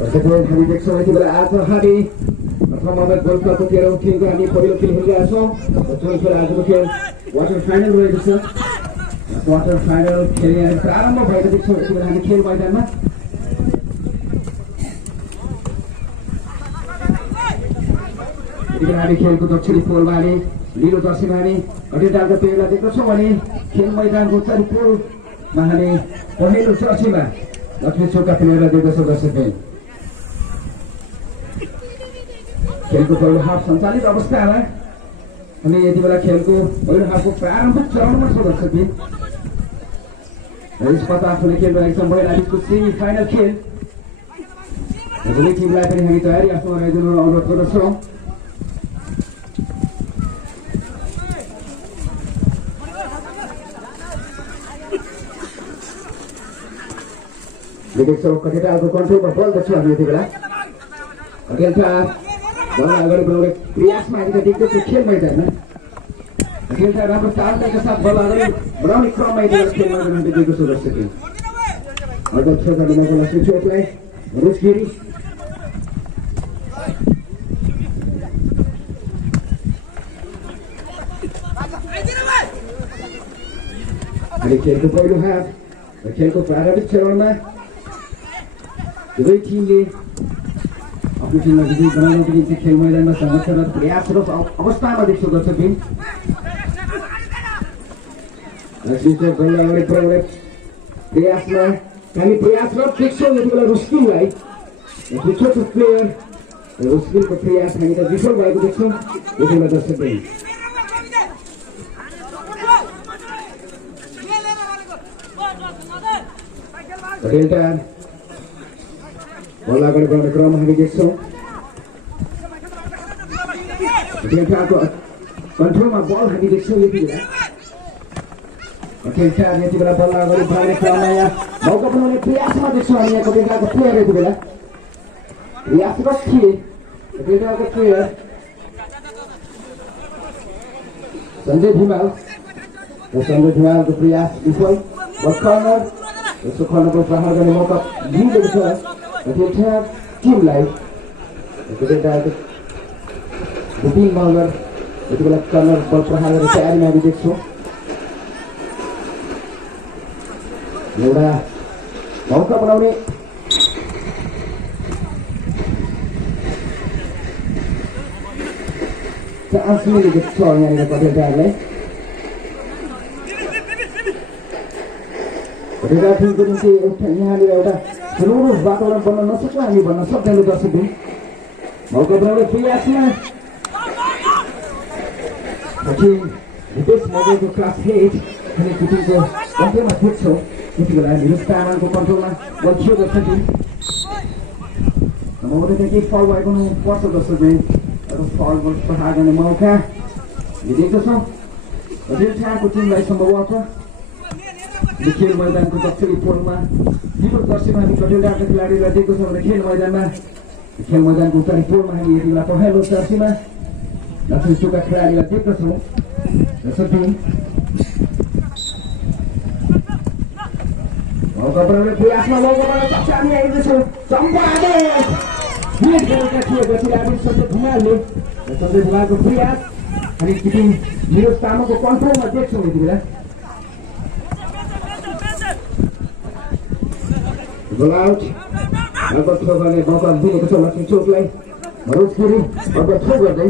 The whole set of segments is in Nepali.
दर्शकहरू हामी देख्छौँ यति बेला आज हामी प्रथममा गोल्ड कपको 13औं खेलको हामी पहिलो खेल खेलिरहेका छौँ जुन खेल आजको खेल क्वार्टर फाइनल रहेको छ। क्वार्टर फाइनल खेल प्रारम्भ भएको देख्छौँ यति बेला हामी खेल मैदानमा। यति बेला हामी खेलको दक्षिणी पोलमा हामी लिलो जर्सीमा हामी कटेटालका प्लेयरलाई देख्दछौँ भने खेल मैदानको उत्तरी पोलमा हामी पहिलो जर्सीमा दक्षिण चौका प्लेयरलाई देख्दछौँ। दर्शकहरू खेलको पहिलो हाफ सञ्चालित अवस्थामा हामी यति बेला खेलको पहिलो हाफको प्रारम्भिक चरणमा छौँ। दर्शकहरू यसपल्ट आफूले खेल रहेको छ महिला बिचको सेमी फाइनल खेल। दुवै टिमलाई पनि हामी तयारी आफ्नो आयोजन अनुरोध गर्दछौँ। देख्छौँ कटेटालको कन्ट्रोलमा बल देख्छौँ हामी यति बेला। कटेटा बल अगाडि बढाउने प्रयासमा हामी देख्दछौँ खेल मैदानमा। कटेटा राम्रो तालमेलका साथ बल अगाडि बढाउने क्रममा यति बेला खेल मैदानमा हामी देख्दछौँ। दर्शकहरू अर्को क्षेत्र दिनको लक्ष्मी चोकलाई रुचगिरी अनि खेलको पहिलो हाफ र खेलको प्रारम्भिक चरणमा दुवै टिमले आफ्नो टिमलाई विजयी बनाउनको निम्ति खेल मैदानमा संघर्षरत प्रयासरत अवस्थामा देख्छौँ। दर्शकहरू लक्ष्मीचोक बल अगाडि बढाउने प्रयासमा हामी प्रयासरत देख्छौँ यति बेला रुस्किललाई। छोटो प्लेयर रुस्किलको प्रयास हामी त विफल भएको देख्छौँ यति बेला। दर्शकहरू डेल्टा बल अगाडि बढाउने क्रम हामी देख्छौँ। डेल्टाको कन्ट्रोलमा बल हामी देख्छौँ यति बेला। डेल्टा यति बेला बल अगाडि बढाउने क्रममा यहाँ मौका बनाउने प्रयासमा देख्छौँ हामी यहाँको डेल्टाको प्लेयर यति बेला प्रयासरत थिए। डेल्टाको प्लेयर सञ्जय धिमाल र सञ्जय धिमालको प्रयास विफल। कर्नर यसो कर्नरको प्रहार गर्ने मौका दिइएको छ डेल्टा टिमलाई। डेल्टाको भुपिन मगर यति बेला कर्नर बल प्रहार गर्ने तयारीमा हामी देख्छौँ। एउटा मौका बनाउने चान्स मिलेको छ यहाँनिर कटेटाहरूलाई। कटेटा टिमको निम्ति एउटा यहाँनिर एउटा ठुलो वातावरण बन्न नसक्छ हामी भन्न सक्दैनौँ। दर्शकहरू मौका बनाउने प्रयासमा हितेश मगरको क्लास 8 अनि टिमको कन्ट्रोलमा देख्छौँ यति बेला निरुष तामाङको कन्ट्रोलमा बल थियो। दर्शकहरू नभए केही फल भएको पर्छ। दर्शकहरू फल बल प्रहार गर्ने मौका देख्दछौँ डेल्टाको टिमलाई सम्भवतः खेल मैदानको दक्षिणी पोलमा लिलो जर्सीमा हामी कटेटाका खेलाडीलाई देख्दछौँ भने खेल मैदानको उत्तरी पोलमा हामी यति बेला पहेँलो जर्सीमा दक्षिण चौका खेलाडीलाई देख्दछौँ। दर्शकहरू मौका बनाउने प्रयासमा मौका बनाउन सक्छ हामी आइदिन्छौँ। सञ्जय धुमालले सञ्जय धुमालको प्रयास अनि टिम निरोज तामाङको कन्ट्रोलमा देख्छौँ यति बेला। गोल आउट अर्को थ्रो गर्ने मौका दिएको छ लक्ष्मी चोकलाई। रुचगिरी अर्को थ्रो गर्दै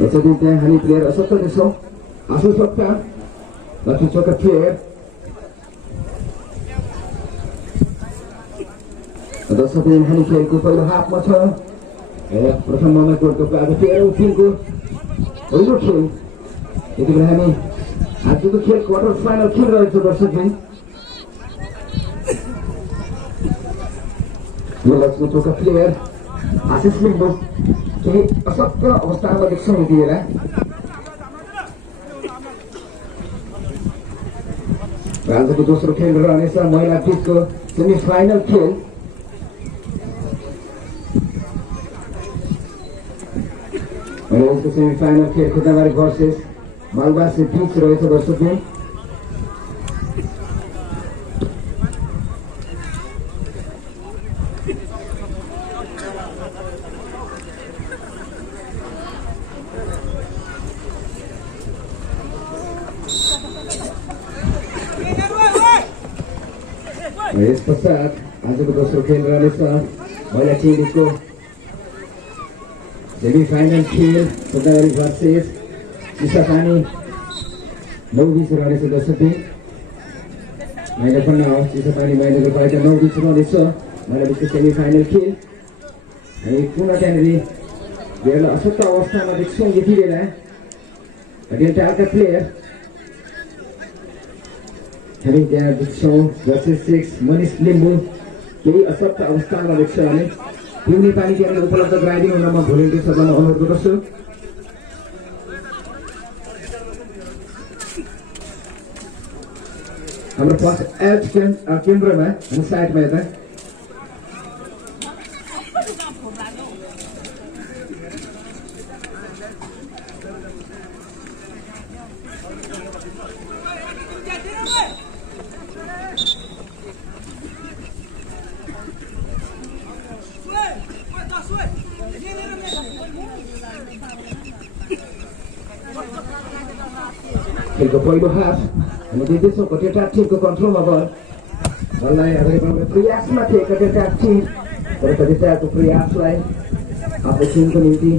यसरी त्यहाँ हामी प्लेयर असत्य देख्छौँ। आशु सत्ता लक्ष्मी चोकका प्लेयर। दर्शकहरू हामी खेलको पहिलो हाफमा छ। प्रथम मोमेन्ट गोल्ड कपको आज 13औं टिमको पहिलो खेल। यति बेला हामी आजको खेल क्वार्टर फाइनल खेल रहेको छ। दर्शकहरू यो लक्ष्मी चोकका प्लेयर आशिष लिम्बू केही असत्य अवस्थामा देख्छौँ यति बेला। आजको दोस्रो खेल रहनेछ महिला बिचको सेमी फाइनल खेल। सेमी फाइनल खेल खुदाबारी भर्सेस मालबासी बीच रहेछ। दर्शकहरू यस पश्चात आजको दोस्रो खेल रहनेछ महिला टिम लिगको सेमी फाइनल खेल सदाबारी भर्सेस चिसापानी 9 बीच रहनेछ दर्शकबिन महिला खण्ड चिसापानी महिला नगरपालिका 9 बीच रहनेछ महिला बिचको सेमी फाइनल खेल हामी पुनः त्यहाँनिर बेला अशक्त अवस्थामा देख्छौँ यति बेला डेल्टाका प्लेयर हामी त्यहाँ देख्छौँ जर्सी 6 मनिष लिम्बू केही अशक्त अवस्थामा देख्छ भने पिउने पानी त्यहाँनिर उपलब्ध गराइदिनु हुन म भोलिन्टियर सभामा अनुरोध गर्छु हाम्रो फर्स्ट एल्ट केन्द्रमा हामी साइडमा यता खेलको पहिलो हाफ हामी देख्दैछौँ कटेटा टिमको कन्ट्रोलमा भयो बललाई अगाडि बढाउने प्रयासमा थिए कटेटा टिम तर कटेटाको प्रयासलाई आफ्नो टिमको निम्ति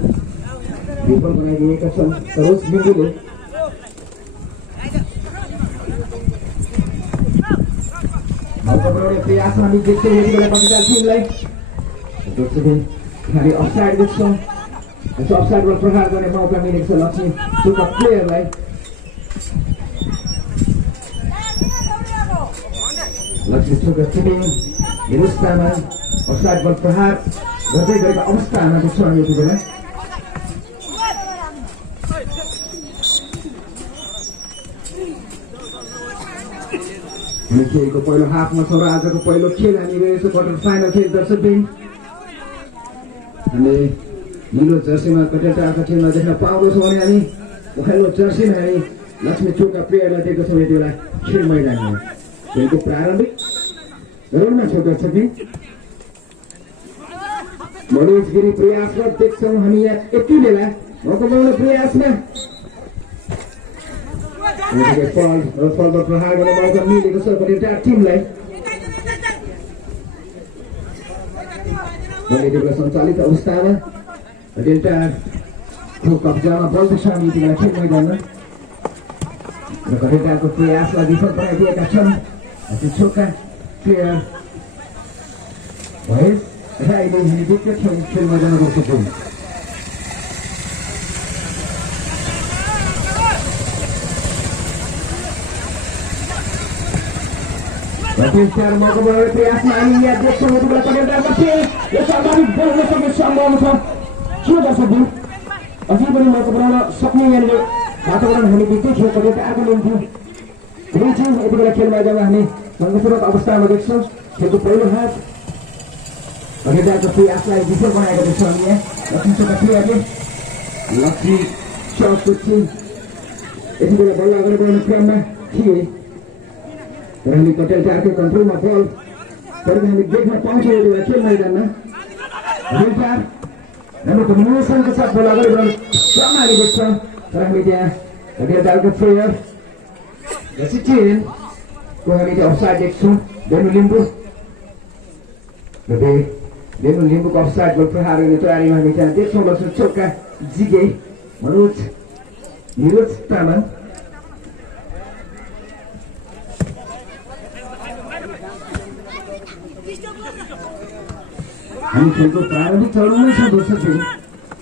विफल बनाइदिएका छन् सरोज लिम्बूले बनाउने प्रयासमा हामी देख्छौँ यति बेला कटेटा टिमलाई हामी अफसाइड देख्छौँ अफसाइडमा प्रहार गर्ने मौका मिलेको छ लक्ष्मी टुका प्लेयरलाई लक्ष्मी टुका टिम हिरोस्तामा अफसाइड बल प्रहार गर्दै गरेको अवस्थामा देख्छौँ हामी यति बेला हामी खेलको पहिलो हाफमा छौँ र आजको पहिलो खेल हामी रहेछ क्वार्टर फाइनल खेल दर्शकबिन हामीले नीलो जर्सीमा कटेटाका टिममा देख्न पाउँदछौँ भने हामी पहेँलो जर्सीमा हामी लक्ष्मी चोकका प्लेयरलाई देखेको छौँ यति बेला खेल मैदानमा खेलको प्रारम्भिक राउन्डमा छौँ दर्शकबिन मनोज गिरी प्रयासरत देख्छौँ हामी यहाँ यति बेला मौका पाउने प्रयासमा फलमा प्रहार गर्ने मौका मिलेको छ कटेटा टिमलाई यति बेला सञ्चालित अवस्थामा डेल्टाको कब्जामा बल्दैछ हामी यति बेला खेल मैदानमा र कटेटाको प्रयासलाई विफल बनाइदिएका छन् छोका प्लेयर भए र अहिले हामी देख्दछौँ खेल मैदानमा बसेको चार मौका बनाउने प्रयासमा हामी यहाँ देख्छौँ यति बेला कटेटा बसे यो सर्वाधिक बोल्न सक्ने सम्भावना छ के दर्शकबिन अझै पनि मौका बनाउन सक्ने यहाँनिर वातावरण हामी देख्दैछौँ कटेटाको निम्ति यति बेला खेल मैदानमा हामी सङ्घर्षरत अवस्थामा देख्छौँ खेलको पहिलो हाफ कटेटाको प्रयासलाई विफल बनाएको देख्छौँ हामी यहाँ लक्ष्मी चोकका प्लेयरले लक्ष्मी चोकको टिम यति बेला बल अगाडि बढाउने क्रममा थिए तर हामी कटेटाको कन्ट्रोलमा बल तर हामी देख्न पाउँछौँ यति बेला खेल मैदानमा डेल्टा राम्रो कम्बिनेसनको साथ बल अगाडि बढाउने क्रममा हामी देख्छौँ तर हामी त्यहाँ डेल्टाको प्लेयर को हामी त्यहाँ अफसाइड देख्छौँ बेनु लिम्बू र बेनु लिम्बूको अफसाइड बल प्रहार गर्ने तयारीमा हामी त्यहाँ देख्छौँ लक्ष्मी चोकका जिगे मनोज निरोज तामाङ हामी खेलको प्रारम्भिक चरणमै छौँ दर्शकबिन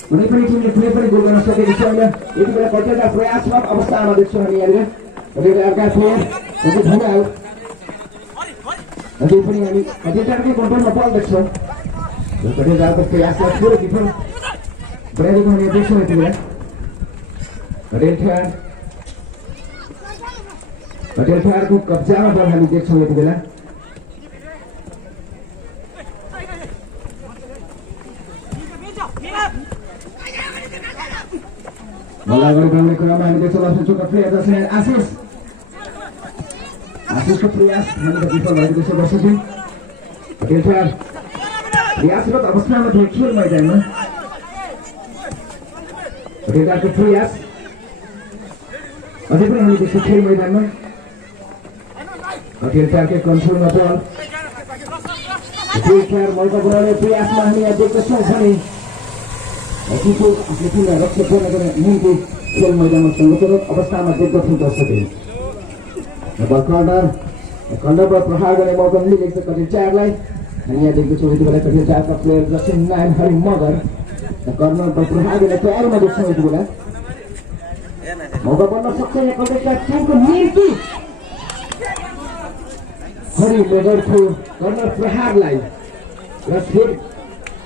कुनै पनि टिमले कुनै पनि गोल गर्न सकेको छैन यति बेला कटेटा प्रयासरत अवस्थामा देख्छौँ हामी यहाँनिर कटेटाका प्लेयर अझै पनि आउट अझै पनि हामी कटेटाकै कन्ट्रोलमा बल देख्छौँ कटेटाको प्रयासलाई पुरै विफल बनाइदिएको हामी देख्छौँ यति बेला कटेटाको कब्जामा बल हामी देख्छौँ यति बेला बल अगाडि बढाउने क्रममा हामी देख्छौँ लक्ष्मी चोकका प्लेयर जसले आशिषको प्रयास हामी विफल भएको देख्छौँ दर्शकबिन डेल्टा प्रयासरत अवस्थामा थियो खेल मैदानमा डेल्टाको प्रयास अझै पनि हामी देख्छौँ खेल मैदानमा डेल्टाकै कन्ट्रोलमा बल खेल मौका बनाउने प्रयासमा हामी यहाँ देख्दछौँ भने आफ्नो टिमलाई रक्षा पूर्ण गर्ने निम्ति खेल मैदानमा सङ्गठन अवस्थामा देख्दछौँ दर्शकले। खण्डबाट प्रहार गर्ने मौका मिलेको छ कटिल चारलाई। हामी यहाँ देख्दछौँ यति बेला कटिल चारका प्लेयर जसै नारायण हरि मगर कर्नरबाट प्रहार गर्ने तयारीमा देख्छौँ यति बेला। मौका बन्न सक्छ यहाँ कटिल चार टिमको निम्ति हरि मगरको कर्नर प्रहारलाई र फेरि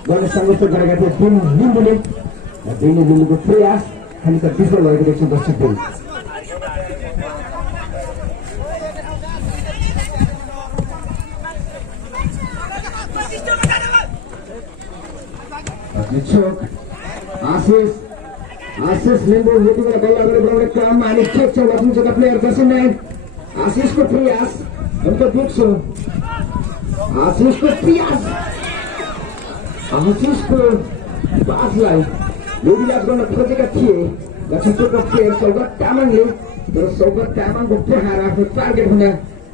गर्ने सङ्घर्ष गरेका थिए लिम्बूको प्रयास हामी त विफल भएको देख्छौँ दर्शकहरू। आशिष लिम्बू यति बेला बल्ल अगाडि बढाउने क्रममा हामी देख्छौँ लक्ष्मीचोका प्लेयर दर्शन नारायण आशिषको प्रयास हामी त देख्छौँ। आशिषको पासलाई लोडिलाज गर्न खोजेका थिए लक्ष्मीचोकका प्लेयर सौगत तामाङले, तर सौगत तामाङको प्रहार आफ्नो टार्गेट हुन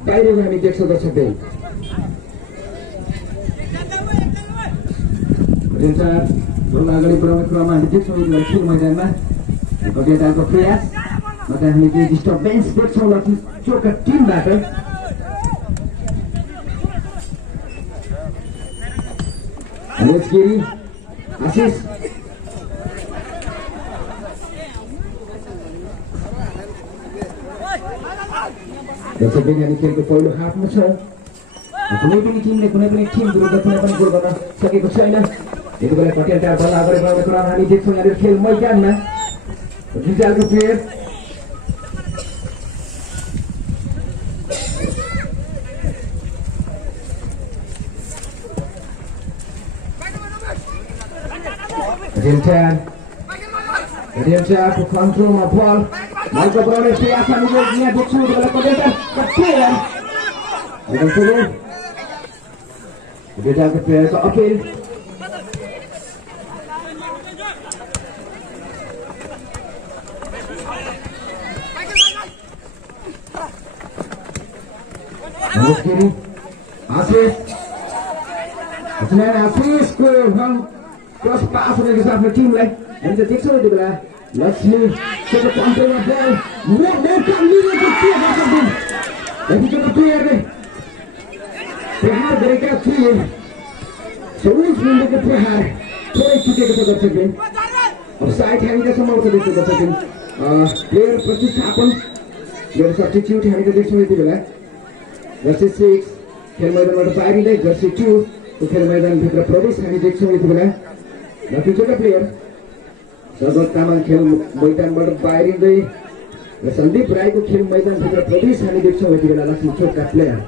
बाहिर हामी देख्छौँ दर्शकले। बल्ल अगाडि बढाउने क्रममा हामी देख्छौँ यति बेला खेल मैदानमा कटियाटारको प्रयास हामी केही डिस्टर्बेन्स देख्छौँ लक्ष्मीचोकका टिमबाट। आशिष दर्शकले हामी खेलको पहिलो हाफमा छौँ। कुनै पनि टिमले कुनै पनि टिम विरुद्ध कुनै पनि गोल गर्न सकेको छैन। यति बेला कटियाटार बल्ल अगाडि बढाउने क्रम हामी देख्छौँ यहाँनिर खेल मैदानमा रिजालको प्लेयर को कन्ट्रोलमा बल मौका बनाउने प्रयास हामीले यहाँ देख्छौँ यति बेला कटियाटारको प्लेयरको अपिल आशिषको क्रस पास हुनेको छ आफ्नो टिमलाई। हामी त देख्छौँ यति बेला लक्ष्मीचोकको कन्ट्रोलमा बल मौका मिलेको थियो दर्शकले। लक्ष्मीचोकको प्लेयरले प्रहार गरेका थिए सरोज लिम्बूको प्रहार थोरै चुकेको छ दर्शकले। अब साइड हामीले समाउँछ देख्छौँ दर्शकले प्लेयर प्रतिस्थापन प्लेयर सब्स्टिट्युट हामीले देख्छौँ यति बेला। जर्सी 6 खेल मैदानबाट बाहिरिँदै जर्सी 2 को खेल मैदानभित्र प्रवेश हामी देख्छौँ यति बेला। लक्ष्मीचोकका प्लेयर सौगत तामाङ खेल मैदानबाट बाहिरिँदै र सन्दीप राईको खेल मैदानभित्र प्रवेश हामी देख्छौँ यति बेला लक्ष्मीचोकका प्लेयर।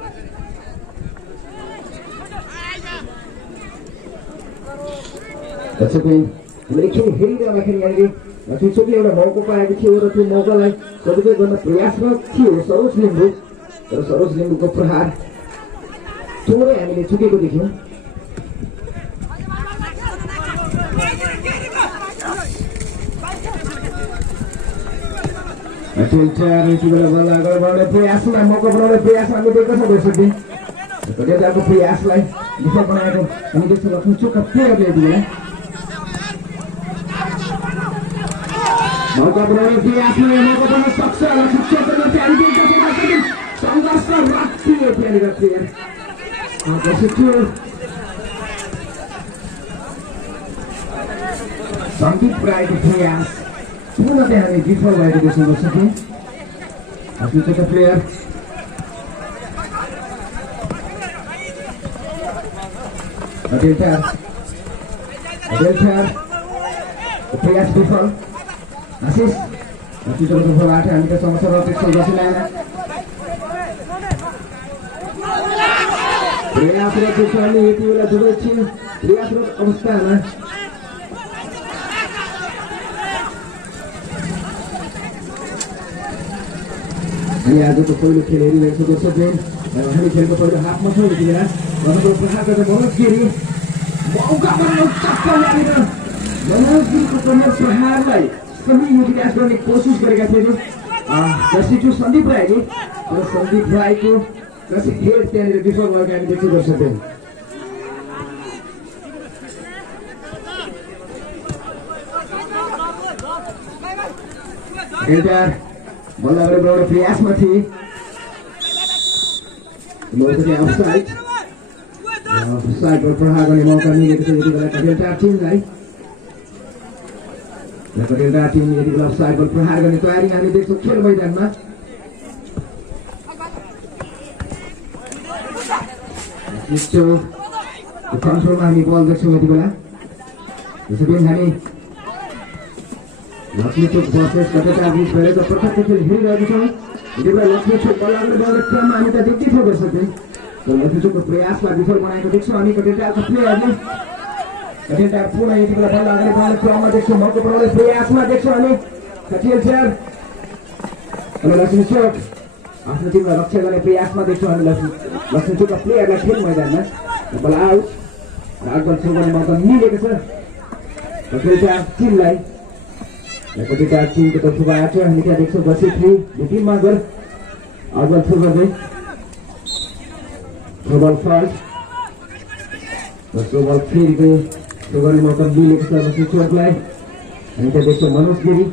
दर्शकले हामीले खेल हेरिरहँदाखेरि यहाँनिर लक्ष्मीचोकले एउटा मौका पाएको थियो र त्यो मौकालाई सदुपयोग गर्न प्रयासमा थियो सरोज लिम्बू, तर सरोज लिम्बूको प्रहार थोरै हामीले चुकेको देख्यौँ। यति बेला बल्ल अगाडि बढाउने प्रयासमा मौका बनाउने प्रयास हामी देख्दछौँ दर्शकले। कटियाटारको प्रयासलाई विफल बनाएको हामी देख्छौँ लक्ष्मीचोकका प्लेयरले यति बेला। मौका बनाउने प्रयासमा मौका बन्न सक्छ लक्ष्मीचोकको सङ्घर्ष राखियो त्यहाँनिर प्लेयर। सन्दीप राईको प्रयास पूर्णतया हामी विफल भएको देख्छौँ दर्शकले। लक्ष्मीचोकका प्लेयर प्रयास विफल। आशिष लक्ष्मीचोकको विफलबाट हामी त समस्या देख्छौँ जसैलाई प्रयासरत छ अनि यति बेला दुवै टिम प्रयासरत अवस्थामा। हामी आजको पहिलो खेल हेरिरहेको छौँ दर्शकले। हामी खेलको पहिलो हाफमा छौँ यति बेला। भन्नुको प्रहार गर्दा मनोज गिरी मौका बन्न सक्छ यहाँनिर। मनोज गिरीको प्रहारलाई सही युटिलाइज गर्ने कोसिस गरेका थिए जर्सी 2 सन्दीप राईले, तर सन्दीप राईको जसै खेल त्यहाँनिर विफल भएको हामी देख्न सक्छौँ। एउटा बल्ल अगाडि बढाउने प्रयासमा थिए साइडबाट प्रहार गर्ने मौका मिलेको छ यति बेला कटेलटार टिमलाई। कटेलटार टिम यति बेला साइडबाट प्रहार गर्ने तयारी हामी देख्छौँ खेल मैदानमा। कन्ट्रोलमा हामी बल देख्छौँ यति बेला। त्यसैले हामी लक्ष्मी चोक वर्सेस कटेलटार बिच भएर प्रत्यक्ष खेल हेरिरहेको छौँ। यति बेला लक्ष्मी चोक बल अगाडि बढ्ने क्रममा हामी त देख्दै थियौँ दर्शकले। लक्ष्मी चोकको प्रयासलाई विफल बनाएको देख्छौँ हामी। कटेलटारको प्लेयरले कटेलटार पुनः यति बेला बल अगाडि बढ्ने क्रममा देख्छौँ। मौका बनाउने प्रयासमा देख्छौँ हामी कटेलटार लक्ष्मी चोक आफ्नो टिमलाई रक्षा गर्ने प्रयासमा देख्छौँ हामी। लक्ष्मी चोकका प्लेयरलाई खेल मैदानमा बल आउट अग्गल थ्रो गर्ने मौका मिलेको छ कटेलटार टिमलाई। कटेलटार टिमको तर्फबाट हामी त्यहाँ देख्छौँ 23 यो टिममा गएर अग्गल थ्रो गर्दै थ्रो बल फल्ट थ्रो बल फेरि पनि थ्रो गर्ने मौका मिलेको छ लक्ष्मी चोकलाई। हामी त्यहाँ देख्छौँ मनोज गिरी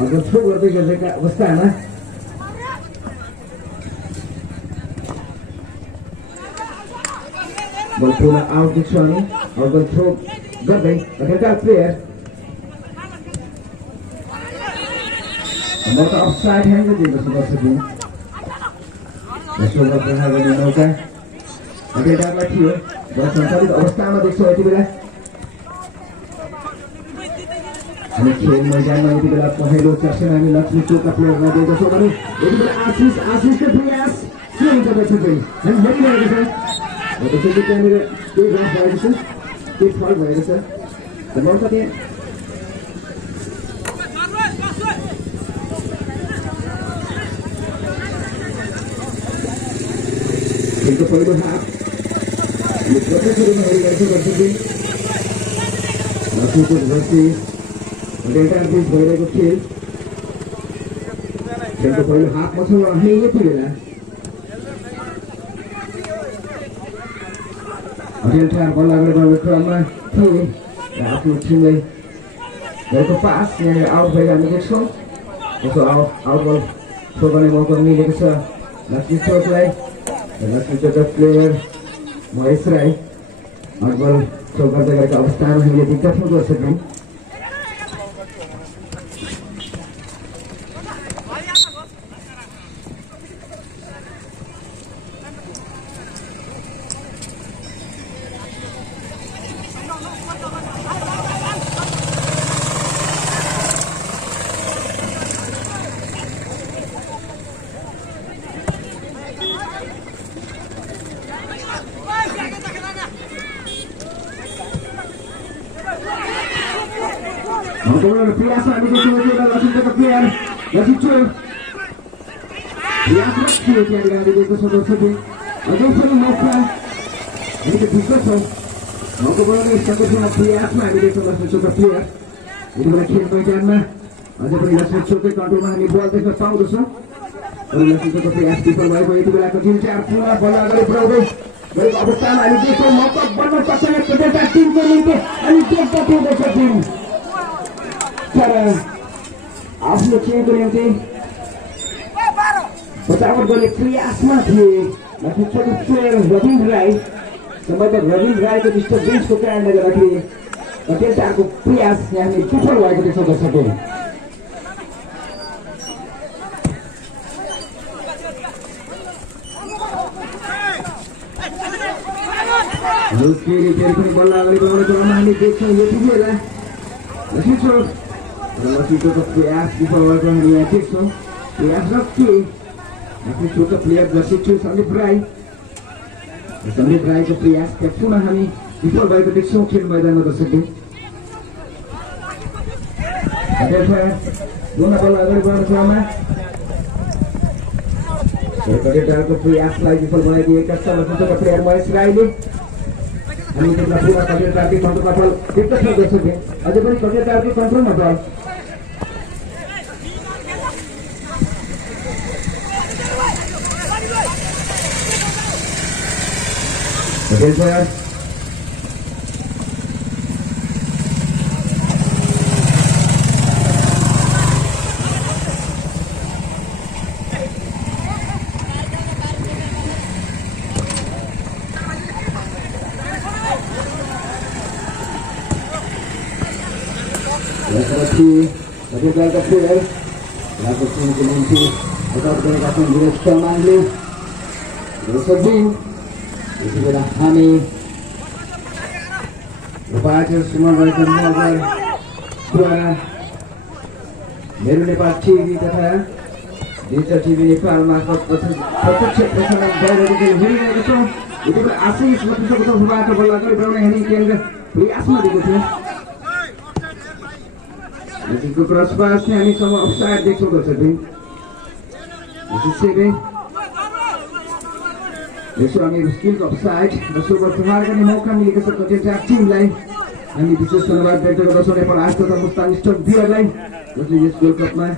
अग्गल थ्रो गर्दै गरेका अवस्थामा बल पुनः आउट देख्छौँ हामी। अग्गल थ्रो गर्दै कटेलटार प्लेयर मौका अफसाइड ह्यान्डले दिएको छ दर्शकले। प्रहार गर्ने मौका कटेलटारलाई थियो। बल सञ्चालित अवस्थामा देख्छौँ यति बेला हामी खेल मैदानमा। यति बेला पहिलो चर्चेन हामी लक्ष्मी चोकका प्लेयरलाई दिएको छौँ भने यति बेला आशिषको प्रयास के हुन्छ दर्शकले हामी हेरिरहेको छौँ। त्यसैले त्यहाँनिर केही रफ भएको छ केही फल भएको छ मौका त्यहाँ खेलको पहिलो हाफ प्रत्यक्ष रूपमा हेरिरहेको दर्शकले। लक्ष्मी चोक भर्सेस कटेलटार बिच भइरहेको खेल खेलको पहिलो हाफ मसँग रहे यति बेला कटेलटार बल अगाडि बढ्ने क्रममा थिए र आफ्नो टिमलाई गरेको पास यहाँनिर आउट भएको हामी देख्छौँ। त्यसो आउट बल थ्रो गर्ने मौका मिलेको छ लक्ष्मी चोकलाई। लक्ष्मी चोकका प्लेयर महेश राई आउट बल थ्रो गर्दै गरेका अवस्थामा हामीले देख्न सक्छौँ। प्रयासमा हामी देख्छौँ लक्ष्मी चोकका प्लेयर लक्ष्मी चोक प्रयास राखियो त्यहाँनिर हामी देख्न सक्छौँ। अझै पनि मौका हामी त ढुक्क छौँ। मौका बनाउने सकेसम्म प्रयासमा हामी देख्छौँ लक्ष्मी चोकका प्लेयर यति बेला खेल मैदानमा अझै पनि लक्ष्मी चोककै कन्ट्रोलमा हामी बल देख्न पाउँदछौँ। लक्ष्मी चोकको प्रयास विफल भएको यति बेला कटेलटार पुनः बल अगाडि बढाउँदै गरेको अवस्थामा हामी देख्छौँ। मौका बन्न सक्छ कटेलटार टिमको निम्ति अनि देख्न सक्छौँ तर आफ्नो टिमको निम्ति बचावट गर्ने प्रयासमा थिए लक्ष्मी चोकको प्लेयर रविन्द्र राई। सम्भवतः रविन्द्र राईको डिस्टर्बेन्सको कारणले गर्दाखेरि कटेलटारको प्रयास यहाँ विफल भएको देख्न सक्छौँ। फेरि पनि बल्ल अगाडि बढाउने क्रममा हामी देख्छौँ यति बेला लक्ष्मी चोकको प्रयास विफल भएको हामी यहाँ देख्छौँ। प्रयासरत थिए लक्ष्मी चोकका प्लेयर जसिछु सन्दीप राईको प्रयास त्यहाँ पुनः हामी विफल भएको देख्छौँ खेल मैदानमा दर्शकले। पुनः बल अगाडि बढ्ने क्रममा कटेलटारको प्रयासलाई विफल बनाइदिएका छ लक्ष्मी चोकका प्लेयर महेश राईले। हामी त्यसमा पुनः कटेलटारकै कन्ट्रोलमा बल देख्न सक्दछौँ। अझै पनि कटेलटारकै कन्ट्रोलमा बल Patel sir Bagaimana player lalu kemudian tetap meningkatkan diri kembali bersedih itu adalah kami berbaca semua mereka mengajar suara Meru Nepal TV तथा Digital TV Nepal मार्फत प्रत्यक्ष प्रसारण भइरहेको हेरिरहेको छौँ यति बेला आशिष लक्ष्मीको तर्फबाट बल अगाडि बढाउने हेर्ने केन्द्र प्रयासमा दिएको थियो इसको क्रॉस पास ने हमें सब ऑफसाइड देख सकते हैं इससे भी देखो हमें स्किल का ऑफसाइड रसों पर प्रहार करने मौका मिले के सब कटे टीम लाइन हमें विशेष धन्यवाद देते हैं रसों ने पर आज तक मुस्तान स्टॉक दिया लाइन इसलिए इस गोल कप में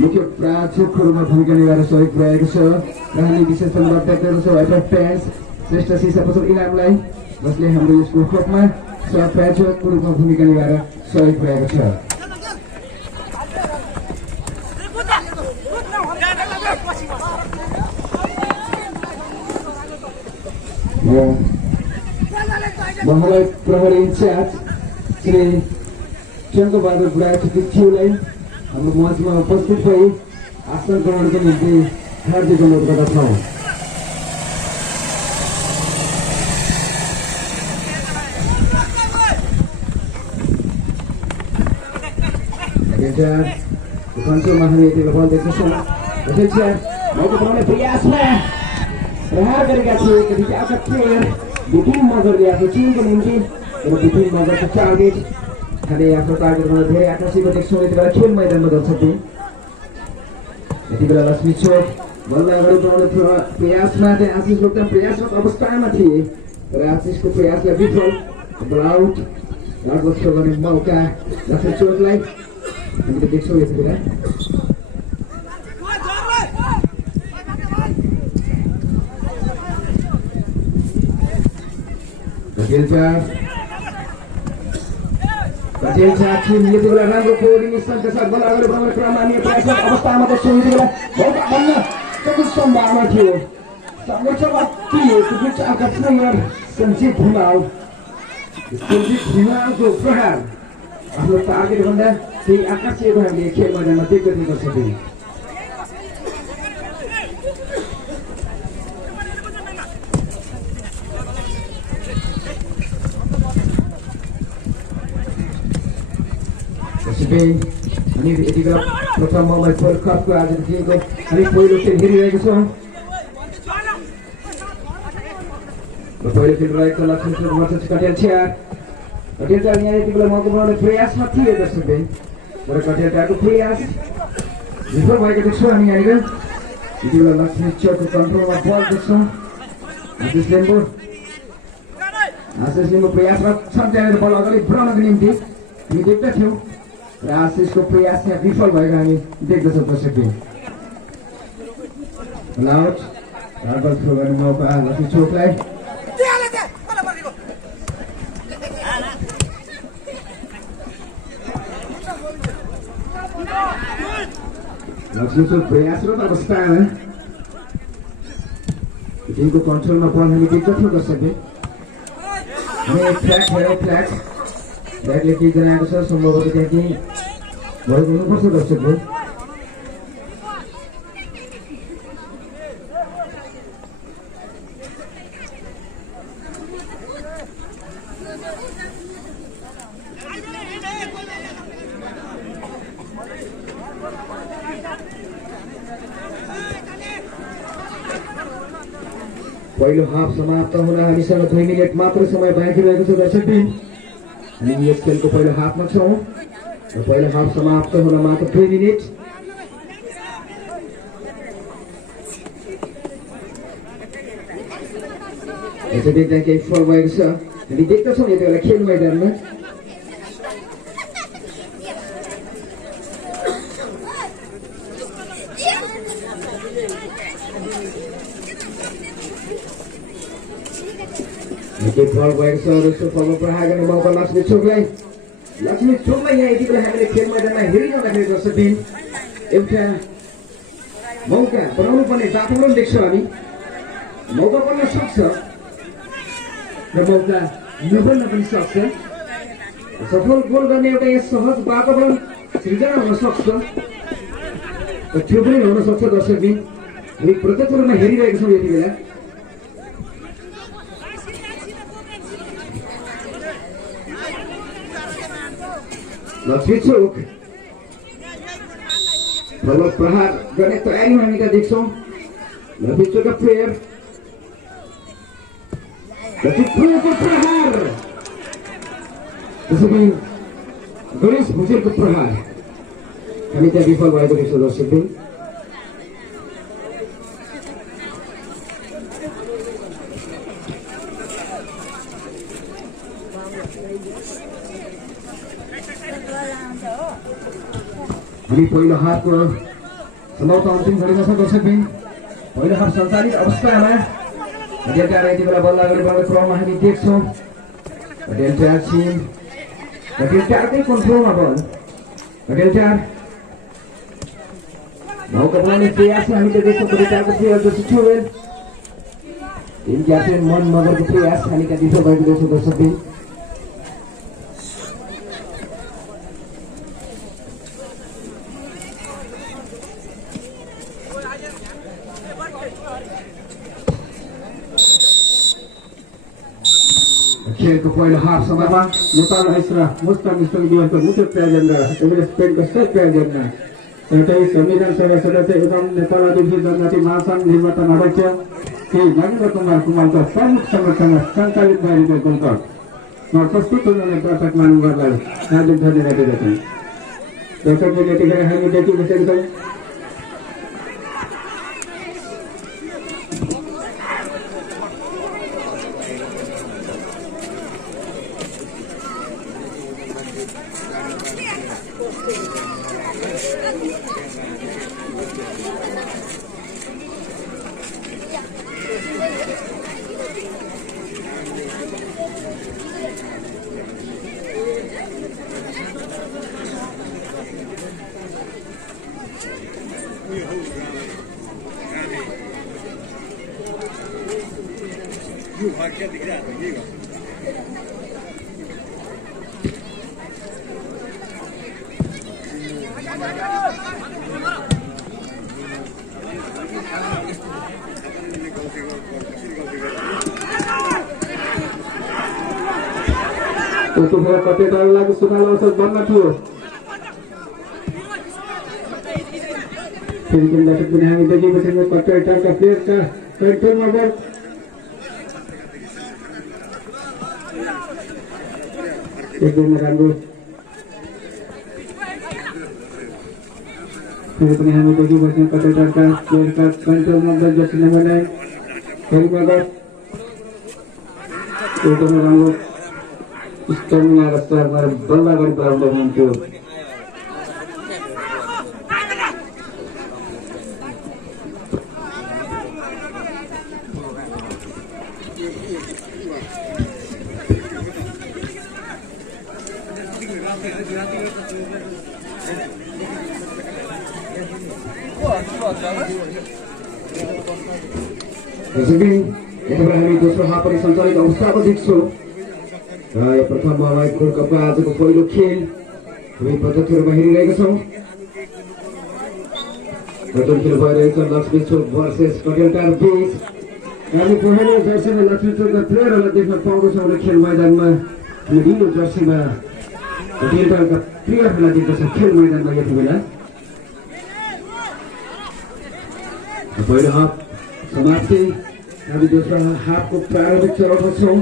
मुख्य प्राचीन कुरुमा भूमिका निभाने सोई प्रयाग से कहानी विशेष धन्यवाद देते हैं रसों वाइपर फैंस श्रेष्ठ सीसा पसंद इनाम लाइन इसलिए हम लोग इस गोल कप में सहयोग कुरूपमा भूमिका निभाएर सहयोग पुर्याएको छ महालय प्रहरी इन्चार्ज श्री चन्द्रबहादुर बुढाथीज्यूलाई हाम्रो मञ्चमा उपस्थित भई आसन ग्रहणको निम्ति हार्दिक अनुरोध गर्दछौँ कन्ट्रोलमा हामी यति बेला बल देख्छौँ मौका बनाउने प्रयासमा प्रहार गरेका थिए यति आउट प्लेयर बिपिन मगरले आफ्नो टिमको निम्ति बिपिन मगरको टार्गेट खाने आफ्नो टार्गेटमा धेरै आकर्षित देख्छौँ यति बेला खेल मैदानमा दर्शक यति बेला लक्ष्मी चोक बल्ल अगाडि बढाउने प्रयासमा त्यहाँ आशिष लोकता प्रयासरत अवस्थामा थिए तर आशिषको प्रयासलाई विफल बल आउट राम्रो थ्रो गर्ने मौका लक्ष्मी चोकलाई हामीले देख्छौँ यति बेला पटेल टिम यति बेला राम्रो कोअर्डिनेसनका साथ बल अगाडि बढाउने क्रममा हामी प्रयासरत अवस्थामा देख्छौँ यति बेला मौका बन्न सक्ने सम्भावना थियो सर्वोच्चमा थिए चारका प्लेयर सञ्जीव हिमालको प्रहार आफ्नो टार्गेट भन्दा केही आकर्षिएको हामीले खेल मैदानमा देख्न सक्छौँ हामी यति बेला प्रथम मोबाइल वर्ल्ड कपको आज दिएको हामी पहिलो खेल हेरिरहेको छौँ पहिलो खेल रहेको लक्ष्मीपुर वर्सेस कटेल चार यहाँ यति बेला मौका बनाउने प्रयासमा थिए दर्शकले तर कटेल चारको प्रयास विफल भएको देख्छौँ हामी यहाँनिर यति बेला लक्ष्मी चौकको कन्ट्रोलमा बल देख्छौँ आशिष लिम्बू प्रयासरत छन् त्यहाँनिर बल अगाडि बढाउनको निम्ति हामी देख्दथ्यौँ र आशिषको प्रयास यहाँ विफल भएको हामी देख्दछौँ दर्शकले आउट हर्बल थ्रो गर्ने मौका लक्ष्मी चोकलाई लक्ष्मी चोक प्रयासरत अवस्थामा टिमको कन्ट्रोलमा बल हामी देख्दछौँ दर्शकले फ्ल्यागले के जनाएको छ सम्भवतः त्यहाँ केही भएको हुनुपर्छ दर्शकले पहिलो हाफ समाप्त हुन हामीसँग 2 मिनेट मात्र समय बाँकी रहेको छ दर्शकबिन हामी यस खेलको पहिलो हाफमा छौँ र पहिलो हाफ समाप्त हुन मात्र 2 मिनेट यसो देख्दा केही फल भएको छ हामी देख्दछौँ यति बेला खेल मैदानमा फल भएको छ दोस्रो फलमा प्रहार गर्ने मौका लक्ष्मी चोकलाई यहाँ यति बेला हामीले खेल मैदानमा हेरिरहँदाखेरि दर्शकबिन एउटा मौका बनाउनु पर्ने वातावरण देख्छौँ हामी मौका बन्न सक्छ र मौका नबन्न पनि सक्छ सफल गोल गर्ने एउटा यहाँ सहज वातावरण सृजना हुन सक्छ र त्यो पनि हुन सक्छ दर्शकबिन हामी प्रत्यक्ष रूपमा हेरिरहेका छौँ यति बेला लक्ष्मी चोक बल प्रहार गर्ने तयारीमा हामी त्यहाँ देख्छौँ लक्ष्मी चोकका प्लेयर लक्ष्मी चोकको प्रहार त्यसैगरी गणेश भुजेलको प्रहार हामी त्यहाँ विफल भएको देख्छौँ दर्शकबिन हामी पहिलो हाफको समाप्त अन्तिम घडीमा छ दर्शकबिन पहिलो हाफ सञ्चालित अवस्थामा डेल्टा यति बेला बल्ल अगाडि बढ्ने क्रममा हामी देख्छौँ डेल्टा टिम डेल्टाकै कन्ट्रोलमा बल डेल्टा मौका बनाउने प्रयास हामी त देख्छौँ डेल्टाको प्लेयर जस्तो छुवेल टिम क्याप्टेन मन मगरको प्रयास हामी त्यहाँ विफल भएको देख्छौँ दर्शकबिन खेलको पहिलो हाफ समयमा नेपाल आइसरा मुस्ताङ सङ्घीयको मुख्य प्रेजेन्डा एभरेस्ट पेनको स्टेट प्रेजेन्डा एउटै संविधान सभा सदस्य एवं नेपाल आदिवासी जनजाति महासङ्घ निर्वाचन अध्यक्ष श्री नरेन्द्र कुमार कुमारको प्रमुख समर्थनमा सञ्चालित भएको गोलकप प्रस्तुत हुने दर्शक महानुभावलाई हार्दिक धन्यवाद दिँदछौँ दर्शकले यतिखेर हामी देखिसकेका छौँ त्यतिखेर कतै दललाई सुनाल अवसर बन्न थियो फेरि पनि दर्शक पनि हामी देखेपछि कतै टाढका प्लेयरका कन्ट्रोलमा बल एकदमै राम्रो फेरि पनि हामी देखिबस्यौँ कतै टाढका प्लेयरका कन्ट्रोलमा बल जति नबनाए फेरि मगर एकदमै राम्रो स्टेमिना र स्तरमा बल्ल अगाडि बढाउँदै हुनुहुन्थ्यो हामी दोस्रो हाफ पनि सञ्चालित अवस्थाको देख्छौँ प्रथम गोल्डकपको आजको पहिलो खेल हामी प्रत्यक्ष रूपमा हेरिरहेका छौँ प्रथम खेल भइरहेको छ लक्ष्मी चोक भर्सेस कटेलटार बीच हामी पहिलो जर्सीमा लक्ष्मी चोकका प्लेयरहरूलाई देख्न पाउँदछौँ र खेल मैदानमा ढिलो जर्सीमा कटेलटारका प्लेयरहरूलाई देख्दछौँ खेल मैदानमा यति बेला पहिलो हाफ समाप्ति हामी दोस्रो हाफको प्रारम्भिक चरणमा छौँ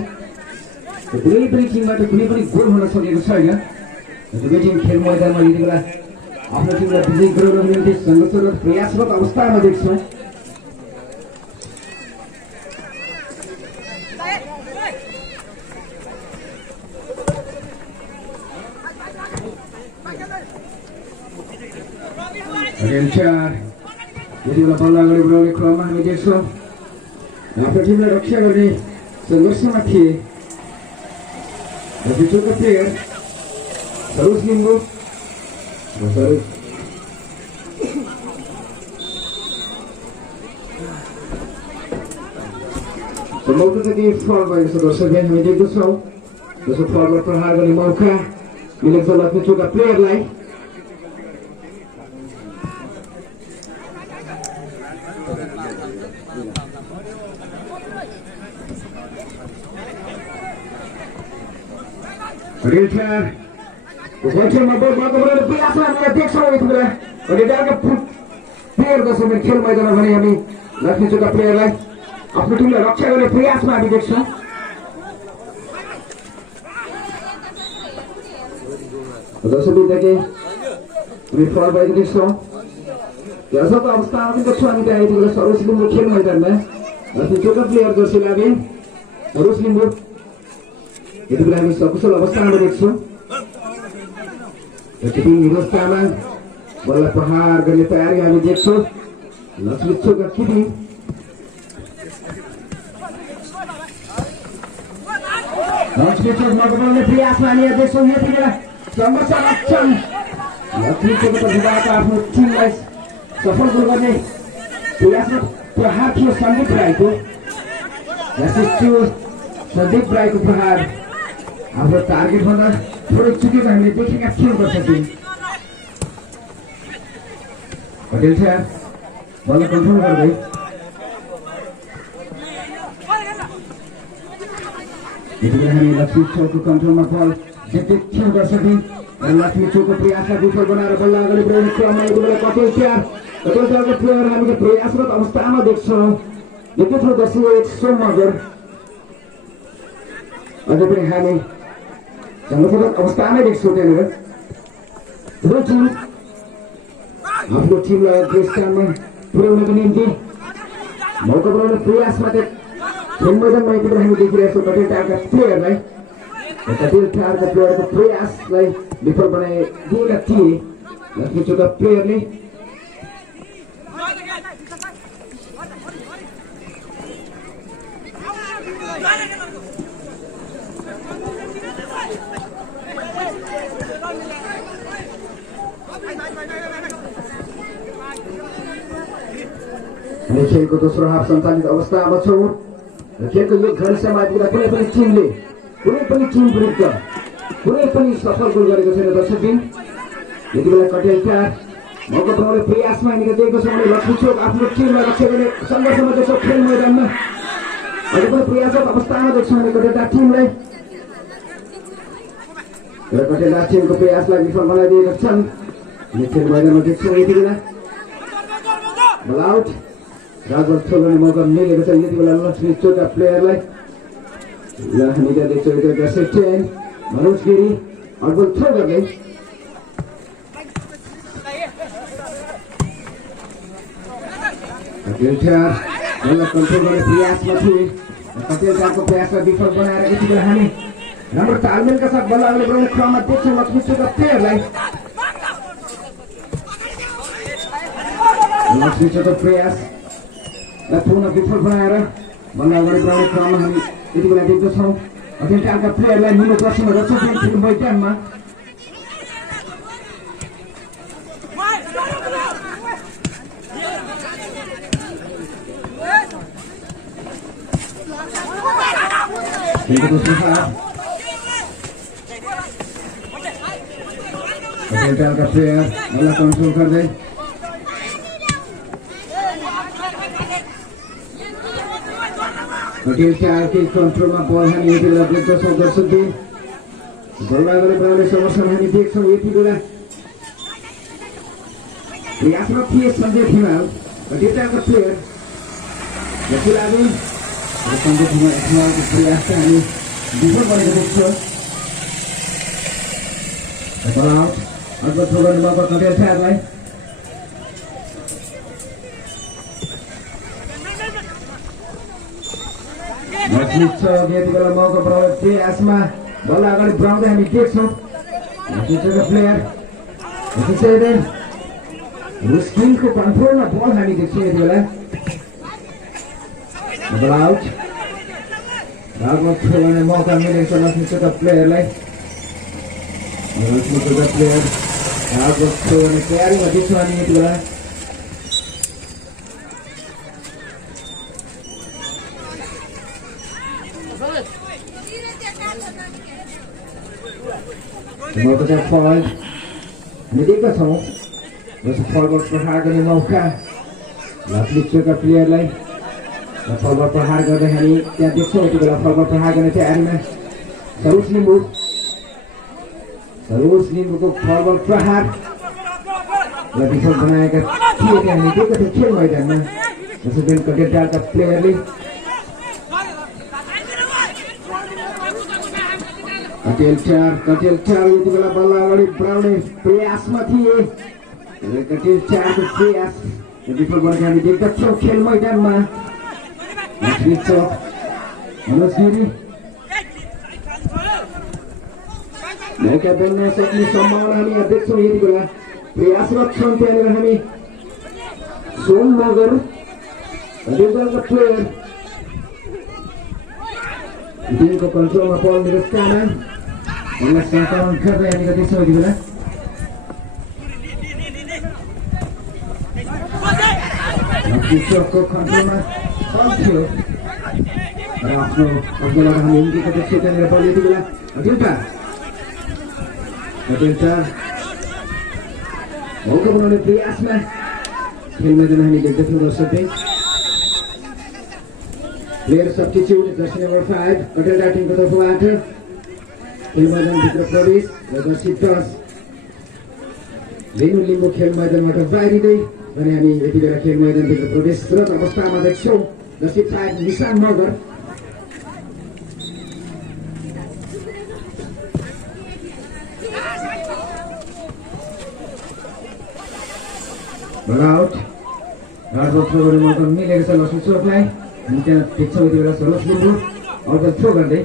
कुनै पनि टिमबाट कुनै पनि गोल हुन सकेको छैन दुवै टिम खेल मैदानमा यति बेला आफ्नो टिमलाई विजयी गराउनको निम्ति सङ्घर्षरत प्रयासरत अवस्थामा देख्छौँ यति बेला बल्ल अगाडि बढाउने क्रममा हामी देख्छौँ आफ्नो टिमलाई रक्षा गर्ने सङ्घर्षमा थिए Nafichuka player. Terus Limbu. Terus. Semoga tadi forward saudara हामी देख्दो छौं जसो फर्ममा प्रहार गर्ने मौका मिलेको छ लक्ष्मीचोकका प्लेयरलाई Rilkar Gocema bol bagaimana biasa हामीले देख्छौं यति बेला अनि डाका प्लेयर जसो खेल मैदानमा भने हामी लक्ष्मीचोकका प्लेयरलाई आफ्नो टिमलाई रक्षा गर्ने प्रयासमा हामी देख्छौं दर्शकले देखे हामी फल भएको देख्छौं यस्तो अवस्थामा पनि देख्छौं हामी त्यहाँ यति बेला सरोज लिम्बू खेल मैदानमा लक्ष्मीचोकका प्लेयर जर्सी लागे सरोज लिम्बू यति बेला हामी सकुशल अवस्थामा देख्छौं टिम अवस्थामा बललाई प्रहार गर्ने तयारी हामी देख्छौं लक्ष्मीचोकका किपिङ लक्ष्मीचोक नगराउने प्रयासमा हामी देख्छौं यति बेला सङ्घर्ष लाग्छन् लक्ष्मीचोकको तर्फबाट आफ्नो टिमलाई सफल गर्ने प्रयासमा प्रहार थियो सन्दीप राईको सन्दीप राईको प्रहार हाम्रो टार्गेटभन्दा थोरै चुकेको हामीले देखेका थियौँ दर्शकले पटेल छ बल कन्ट्रोल गर्दै यति बेला हामी लक्ष्मीचोकको कन्ट्रोलमा बल देख्दै थियौँ दर्शकले लक्ष्मीचोकको प्रयासलाई विफल बनाएर बल्ल अगाडि बढाउने क्रममा यति बेला कपिल त्यारको प्लेयर हामीले प्रयासरत अवस्थामा देख्छौँ देख्दैछौँ दर्शक सोमगर अझै पनि हामी जङ्गलगत अवस्थामै देख्छौँ त्यहाँनिर दुवै टिम आफ्नो टिमलाई अग्रस्थानमा पुर्याउनको निम्ति मौका बनाउने प्रयासमा खेल मैदानमा यति बेला हामी देखिरहेका छौँ कतिवटा टाढका प्लेयरलाई कतिवटा टाढका प्लेयरको प्रयासलाई विफल बनाइदिएका थिए लक्ष्मीचोकका प्लेयरले खेलको दोस्रो हाफ सञ्चालित अवस्थामा छौँ खेलको यो घडीसम्म आइपुग्दा कुनै पनि टिम विरुद्ध कुनै पनि सफल गोल गरेको छैन दर्शकबिन यति बेला कटेल चार मौका बनाउने प्रयासमा हामीले देखेको छौँ भने लक्ष्मीचोक आफ्नो टिमलाई रक्षा गर्ने सङ्घर्षमा देख्छौँ खेल मैदानमा अझै पनि प्रयासरत अवस्थामा देख्छौँ भने कटेलका टिमलाई र कटेलका टिमको प्रयासलाई विफल बनाइदिएका छन् खेल मैदानमा देख्छौँ यति बेला बल आउट राजभर थ्रो गर्ने मौका मिलेको छ यति बेला लक्ष्मीचोकका प्लेयरलाई ल हामी त्यहाँ देख्छौँ यति बेला सेफ्टेन मनोज गिरी अडबल थ्रो गर्दै बललाई कन्ट्रोल गर्ने प्रयासमा थिए कटेलको प्रयासलाई विफल बनाएर यति बेला हामी राम्रो तालमेलका साथ बल अगाडि बढाउने क्रममा देख्छौँ लक्ष्मीचोकका प्लेयरलाई लक्ष्मीचोकको प्रयासलाई पुनः विफल बनाएर बल अगाडि बढाउने क्रममा हामी यति बेला देख्दछौँ कटेलका प्लेयरलाई निलो जर्सीमा रक्षा मैदानमा कटेलका प्लेयर बललाई कन्ट्रोल गर्दै कटेल चारकै कन्ट्रोलमा बल हामी यति बेला देख्दछौँ दर्शकले बललाई अगाडि बढाउने समस्यामा हामी देख्छौँ यति बेला प्रयासरत थिए सञ्जय हिमाल कटेलका प्लेयर जति लाग्यो सञ्जय हिमालको प्रयास चाहिँ हामी विफल गरेको देख्छौँ बल आउट अर्को थ्रो गर्ने मौका कटेल चारलाई लक्ष्मीचोक यति बेला मौका बनाउने प्रयासमा बल अगाडि बढाउँदै हामी देख्छौँ लक्ष्मीचोकका प्लेयर रुस्किनको कन्ट्रोलमा बल हामी देख्छौँ यति बेला बल आउट भागवत थ्रो गर्ने मौका मिलेको छ लक्ष्मीचोकका प्लेयरलाई लक्ष्मीचोकका प्लेयर भागवत थ्रो गर्ने तयारीमा देख्छ अनि यति बेला मौका फल हामी देख्दछौँ फलबाट प्रहार गर्ने मौका लक्ष्मीचोकका प्लेयरलाई फलबाट प्रहार गर्दै हामी त्यहाँ देख्छौँ यति बेला फलबाट प्रहार गर्ने तयारीमा सरोज लिम्बूको फलबाट प्रहार विफल बनाएका थिए त्यहाँ हामी देखेका थियौँ खेल मैदानमा बेलका डेल्टाका प्लेयरले कटेल चार यति बेला बल्ल अगाडि बढाउने प्रयासमा थिए कटेल चारको प्रयास विफल गरेको हामी देख्दछौँ खेल मैदानमा मनोज गिरी मौका बन्न सक्ने सम्भावना हामी यहाँ देख्छौँ यति बेला प्रयासरत छौँ त्यहाँनिर हामी सोम मगर डेल्टाका प्लेयर टिमको कन्ट्रोलमा पल निरज काना यसलाई सङ्कलन गर्दै हामी देख्छौँ यति बेला को कन्ट्रोलमा थियो र आफ्नो अघिल्लो हामी हिन्दी क्षेत्रनिर बल यति बेला डेल्टा मौका बनाउने प्रयासमा खेल मैदान हामी देख्दछौँ दर्शकले प्लेयर सब्स्टिट्युट जर्सी नम्बर 5 कटेल टिमको तर्फबाट खेल मैदानभित्र प्रवेश र जर्सी 10 रेणु लिम्बू खेल मैदानबाट बाहिरिँदै अनि हामी यति बेला खेल मैदानभित्र प्रवेशरत अवस्थामा देख्छौँ जर्सी 5 निशान मगर आउट गाडको थ्रो गर्ने मौका मिलेको छ लक्ष्मीचोकलाई हामी त्यहाँ देख्छौँ यति बेला सरोज लिम्बू आउट थ्रो गर्दै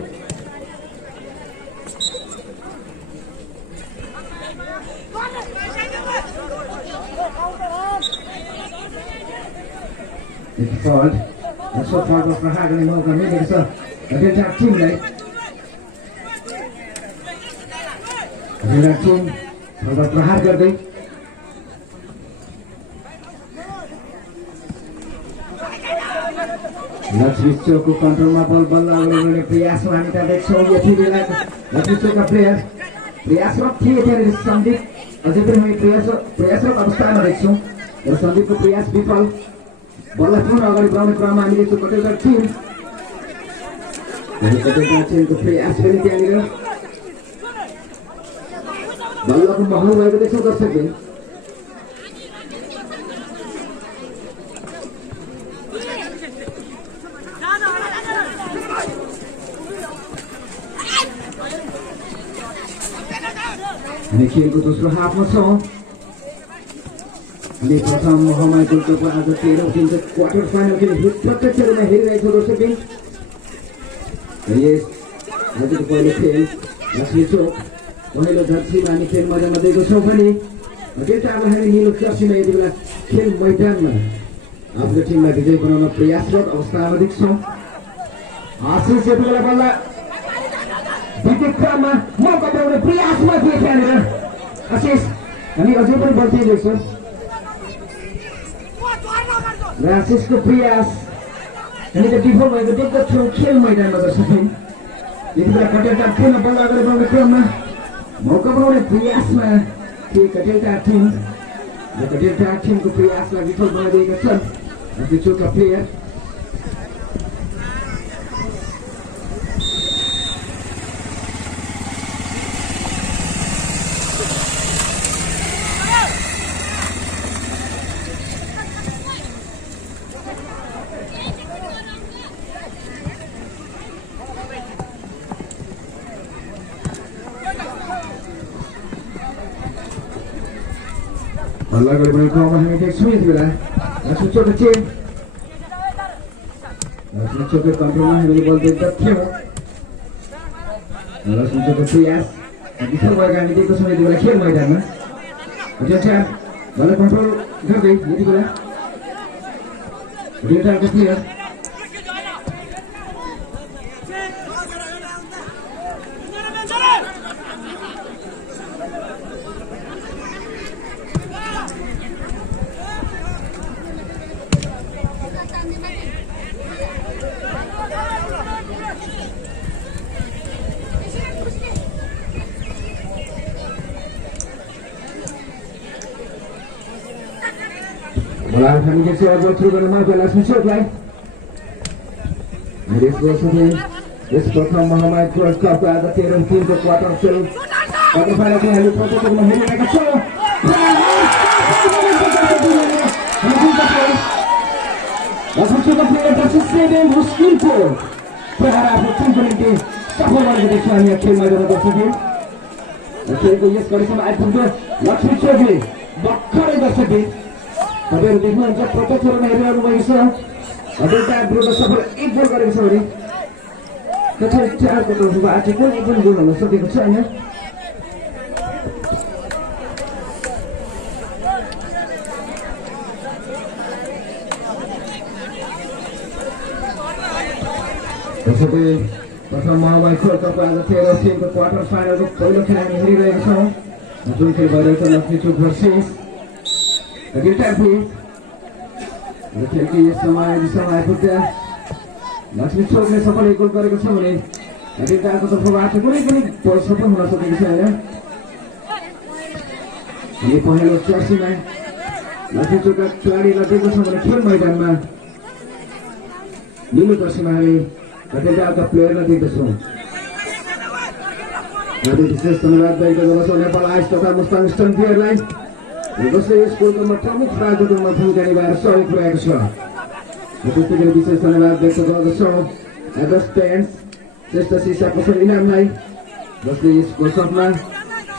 फलमा प्रहार गर्ने मौका मिलेको छ डेल्टा टिमलाई फलमा प्रहार गर्दै लक्ष्मीचोकको कन्ट्रोलमा बल बल्ल अगाडि बढ्ने प्रयासमा हामी त्यहाँ देख्छौँ यति बेला लक्ष्मीचोकका प्लेयर प्रयासरत थिए त्यहाँनिर सन्दीप अझै पनि हामी प्रयासरत अवस्थामा देख्छौँ र सन्दीपको प्रयास विफल बल्ल पुनः अगाडि बढाउने क्रममा हामी देख्छौँ कटेलका टिमको प्रयास पनि त्यहाँनिर बल्लको महल भएको देख्छौँ दर्शकले हामी खेलको दोस्रो हाफमा छौँ अनि प्रथम मोहम्मद गोल्डकपको आज 13औं दिनको क्वार्टर फाइनल खेल प्रत्यक्ष रूपमा हेरिरहेको दर्शकले आजको पहिलो खेल लक्ष्मीचोक पहिलो जर्सीमा हामी खेल मैदानमा दिएको छौँ भने डेल्टामा हामी निलो जर्सीमा यति बेला खेल मैदानमा आफ्नो टिमलाई विजय बनाउन प्रयासरत अवस्थामा देख्छौँ आशिष यति बेला बल्ल विकेट क्रममा मौका पाउने प्रयासमा थिए त्यहाँनिर आशिष हामी अझै पनि बल्छौँ र आशिषको प्रयास हामी त विफल भएको देख्दछौँ खेल मैदानमा दर्शकले यति बेला कटेलका पुनः बल्ल अगाडि बढ्ने क्रममा मौका बनाउने प्रयासमा थिए कटेलका टिम र कटेलका टिमको प्रयासलाई विफल बनाइदिएका छन् लक्ष्मीचोकका प्लेयर अल्लाह गर्ने क्रममा हामी देख्छौँ यति बेला लक्ष्मीचोकको टिम लक्ष्मीचोकको कन्ट्रोलमा हामीले बल देख्दथ्यौँ लक्ष्मीचोकको प्रयास विफल भएको हामी देख्दछौँ यति बेला खेल मैदानमा डेल्टा बल कन्ट्रोल गर्दै यति बेला डेल्टाको player Bola kami kasi agak through dengan mata langsung shot line. This was something. This program Muhammad Cross Cup ada terang tim ke quarter final. Quarter final ke halu foto ke Muhammad mereka show. Langsung coba player versus 7 मुश्किल को प्रहार tim berhenti सफल बनेको देख्छ हामी खेल मैदानमा दर्शकहरू खेलको यस कडिसनमा आइपुग्यो लक्ष्मी चौधरी भर्खरै दर्शकहरू तपाईहरु देख्नुहुन्छ प्रत्यक्ष रूपमा हेरिरहनु भएको छ अबेटा विरुद्ध सफल एक गोल गरेको छ भने कतै 4 को तर्फबाट आज कुनै पनि गोल हुन सकेको छैन त्यसैले प्रथम महामारी कप आज 13 टिमको क्वार्टर फाइनलको पहिलो खेल हामी हेरिरहेका छौँ जुन खेल भइरहेको छ लक्ष्मी चोक भर्सेस गिटार फिल्ड खेलको यस समय आइपुग्दा लक्ष्मी चोकले सफल एक गोल गरेको छ भने गिटारको तर्फबाट कुनै पनि गोल सफल हुन सकेको छैन यो पहिलो चर्सीमा लक्ष्मी चोकका खेलाडीलाई दिएको छ भने खेल मैदानमा नीलो चर्सीमा हामी गिटारका प्लेयरलाई दिँदछौँ विशेष धन्यवाद दिएको छ नेपाल आइस तथा मुस्ताङ स्टन प्लेयरलाई जसले यस गोलमा प्रमुख राजदूतमा भूमिका निभाएर सहयोग पुर्याएको छ त्यस्तै गरी विशेष धन्यवाद व्यक्त गर्दछौँ एगस्ट पेन्स श्रेष्ठ शिक्षा पसल इनामलाई जसले यस गोलमा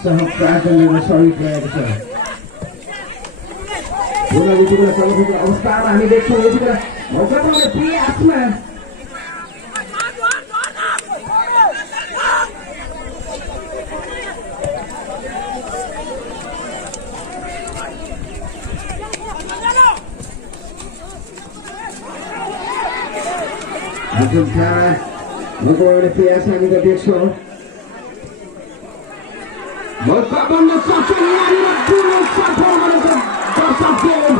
सहयोग पुर्याएको छ यतिबेला चलचित्र अवस्थामा हामी देख्छौँ यतिबेला मौका पाउने प्रयासमा Hakim Kara mengawali PSM kita deksho. Maka benda satu lagi dulu satu mereka bersabun.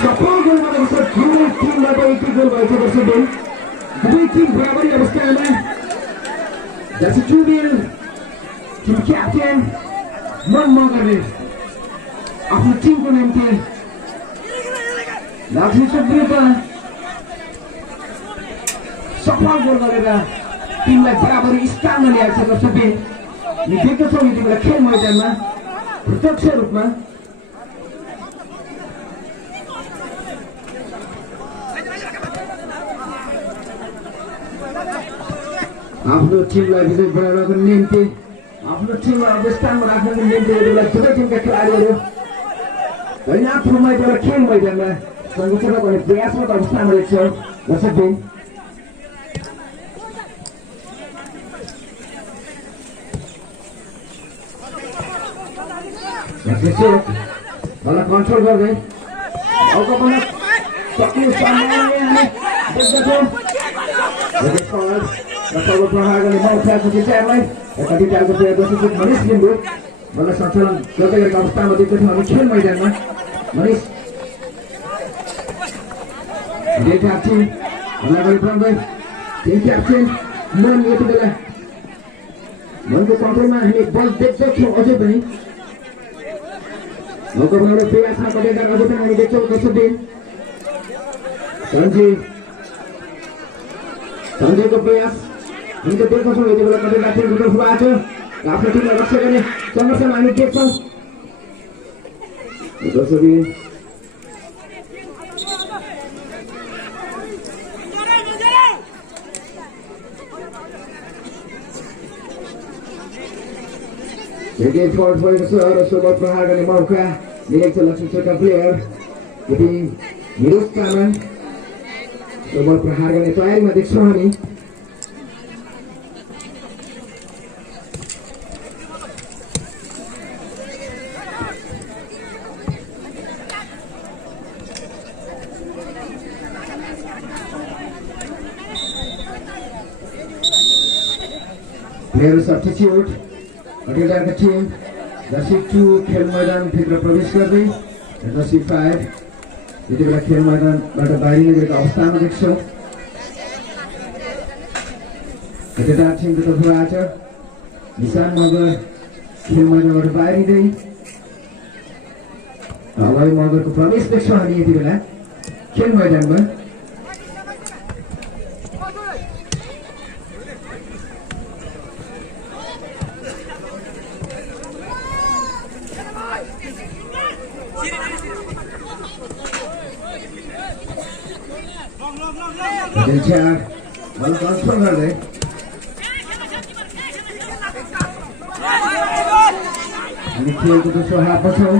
Sepuluh gol mereka dulu tim mereka itu gol mereka bersabun. Dua tim berabar di atas kami. Jadi Jubil, tim kapten, Manmagari. Apa tim pun nanti. Lagi seberapa. सफल गोल गरेर टिमलाई बराबरी स्थानमा ल्याएको छ दर्शकले देख्दछौँ यति बेला खेल मैदानमा प्रत्यक्ष रूपमा आफ्नो टिमलाई विजय बनाउनको निम्ति आफ्नो टिमलाई अवस्थानमा राख्नको निम्ति यति बेला दुवै टिमका खेलाडीहरू पर्याप्त मैदानमा खेल मैदानमा संरक्षण गर्ने प्रयासरत अवस्थामा रहेछ दर्शकले Kalau kontrol गर्दै औको पनि सक्ने सम्भावना हामी देख्दछौँ यदि फल र तब प्रहार गर्ने मौका छ गिटारलाई यता गिटारको प्लेयर दर्शक मनिष लिम्बू बल्ल सञ्चालन गर्दै गरेको अवस्थामा देख्दछौँ हामी खेल मैदानमा मनिष गिटार टिम अगाडि बढ्दै टिम क्याप्टेन मन यति बेला मनको कन्ट्रोलमा हामी बल देख्दछौँ अझै पनि मौका बनाउने प्रयासमा कतैका अझै पनि हामी देख्छौँ दर्शकबिन सञ्जयको प्रयास हामी त देख्दछौँ यति बेला कतैका टिमको तर्फबाट आफ्नो टिमलाई रक्षा गर्ने सङ्घर्षमा हामी देख्छौँ दर्शकबिन Jadi forward भएको छ र सोबत प्रहार गर्ने मौका मिलेको छ लक्ष्मी चोकका प्लेयर यदि निरुज तामाङ सोबत प्रहार गर्ने तयारीमा देख्छौँ हामी प्लेयर सब्स्टिट्युट अटेलरका टिम जर्सी 2 खेल मैदानभित्र प्रवेश गर्दै जर्सी 5 यति बेला खेल मैदानबाट बाहिरिने गरेको अवस्थामा देख्छौँ अटेलर टिमको तर्फबाट निशान मगर खेल मैदानबाट बाहिरिँदै अगाडि मगरको प्रवेश देख्छौँ हामी यति बेला खेल मैदानमा। बल कन्ट्रोल गर्दै हामी खेलको दोस्रो हाफमा छौँ।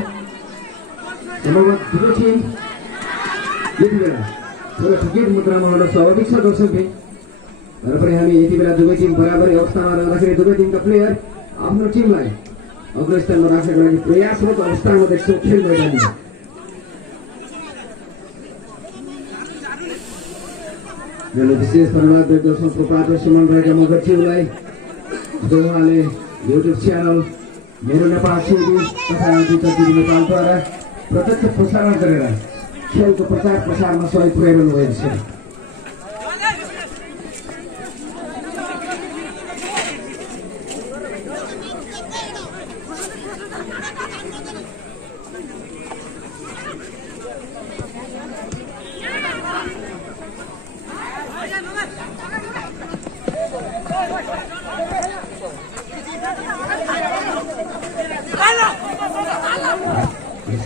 दुवै टिम यति बेला थोरै ठिकै मुद्रामा हुन स्वाभाविक छ दर्शकले। तर पनि हामी यति बेला दुवै टिम बराबरी अवस्थामा रहँदाखेरि दुवै टिमका प्लेयर आफ्नो टिमलाई अग्रस्थानमा राख्नको लागि प्रयासरत अवस्थामा देख्छौँ खेल मैदानमा। विशेष धन्यवाद व्यक्दछौँ प्रोपाइटर सुमन राईका मगरज्यूलाई, जो उहाँले युट्युब च्यानल मेरो नेपाल टिभी तथा डिजिटल टिभी नेपालद्वारा प्रत्यक्ष प्रसारण गरेर खेलको प्रचार प्रसारमा सहयोग पुर्याइरहनु भएको छ।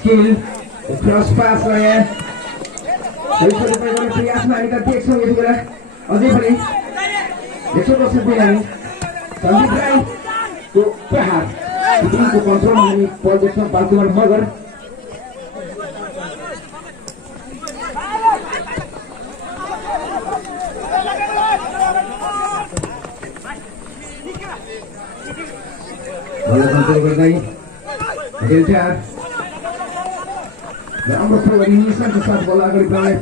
Skill, cross pass गए प्रयासमा हामी त देख्छौँ यति बेला अझै पनि देख्छौँ दर्शकले हामी सन्दीप राईको प्रहार टिमको कन्ट्रोलमा हामी बल देख्छौँ। बालकुमार मगर बल कन्ट्रोल गर्दै राम्रो थ्रो गरी निशानको साथ बल अगाडि बढाउने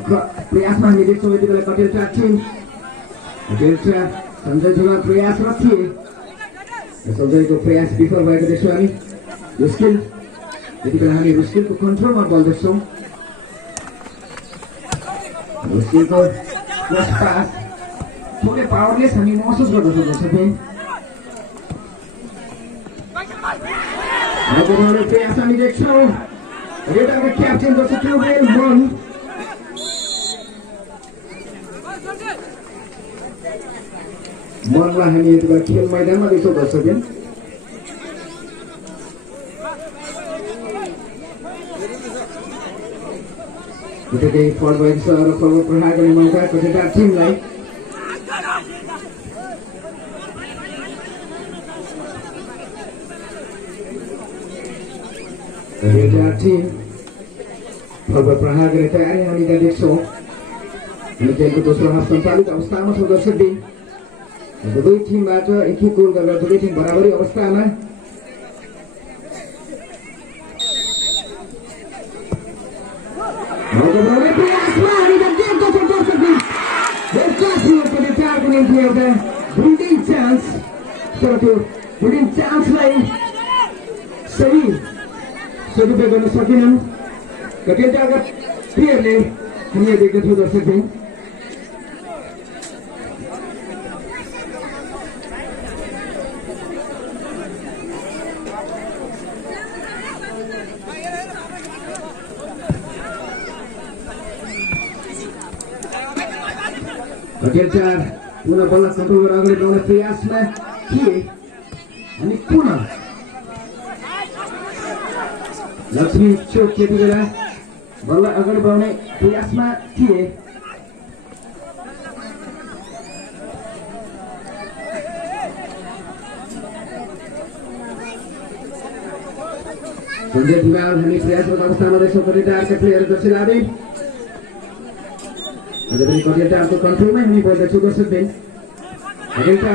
प्रयासमा हामी देख्छौँ यति बेला कटेलटा टिम। कटेलटा सञ्जय जुगाल प्रयासरत थिए, सञ्जयको प्रयास विफल भएको देख्छौँ हामी। रुस्किल यति बेला हामी रुस्किलको कन्ट्रोलमा बल देख्छौँ। रुस्किलको क्रस पास थोरै पावरलेस हामी महसुस गर्दछौँ दर्शकले। प्रयास हामी देख्छौँ रेडरको क्याप्टेन जस्तो ट्युबेल मनलाई हामी यति बेला खेल मैदानमा देख्छौँ दर्शकले। यतिकै फल भएको छ र फलको प्रहार गर्ने मौका कटेलटा टिमलाई। टिम फलको प्रहार गर्ने तयारी हामी त्यहाँ देख्छौँ। खेलको दोस्रो हाफ सञ्चालित अवस्थामा छ दर्शकले। दुवै टिमबाट एक एक गोल गरेर दुवै टिम बराबरी अवस्थामा। प्रयासमा हामी देख्दछौँ दर्शकले कटेलटाको निम्ति एउटा बिल्डिङ चान्स, तर त्यो बिल्डिङ चान्सलाई सही सदुपयोग गर्न सकेनन् कटेलटाका प्लेयरले। हामीले देख्दछौँ दर्शकले कटेलटा पुनः बललाई कन्ट्रोल गरेर अगाडि बढाउने प्रयासमा थिए अनि पुनः लक्ष्मी चोक यति बेला बललाई अगाडि बढाउने प्रयासमा थिए। सञ्जय जुगाल हामी प्रयासरत अवस्थामा देख्छौँ। कटेलटाका प्लेयर जसरी लाँदै अझै पनि कटेलटाको कन्ट्रोलमै हामी बोल्दैछौँ दर्शकले। कटेलटा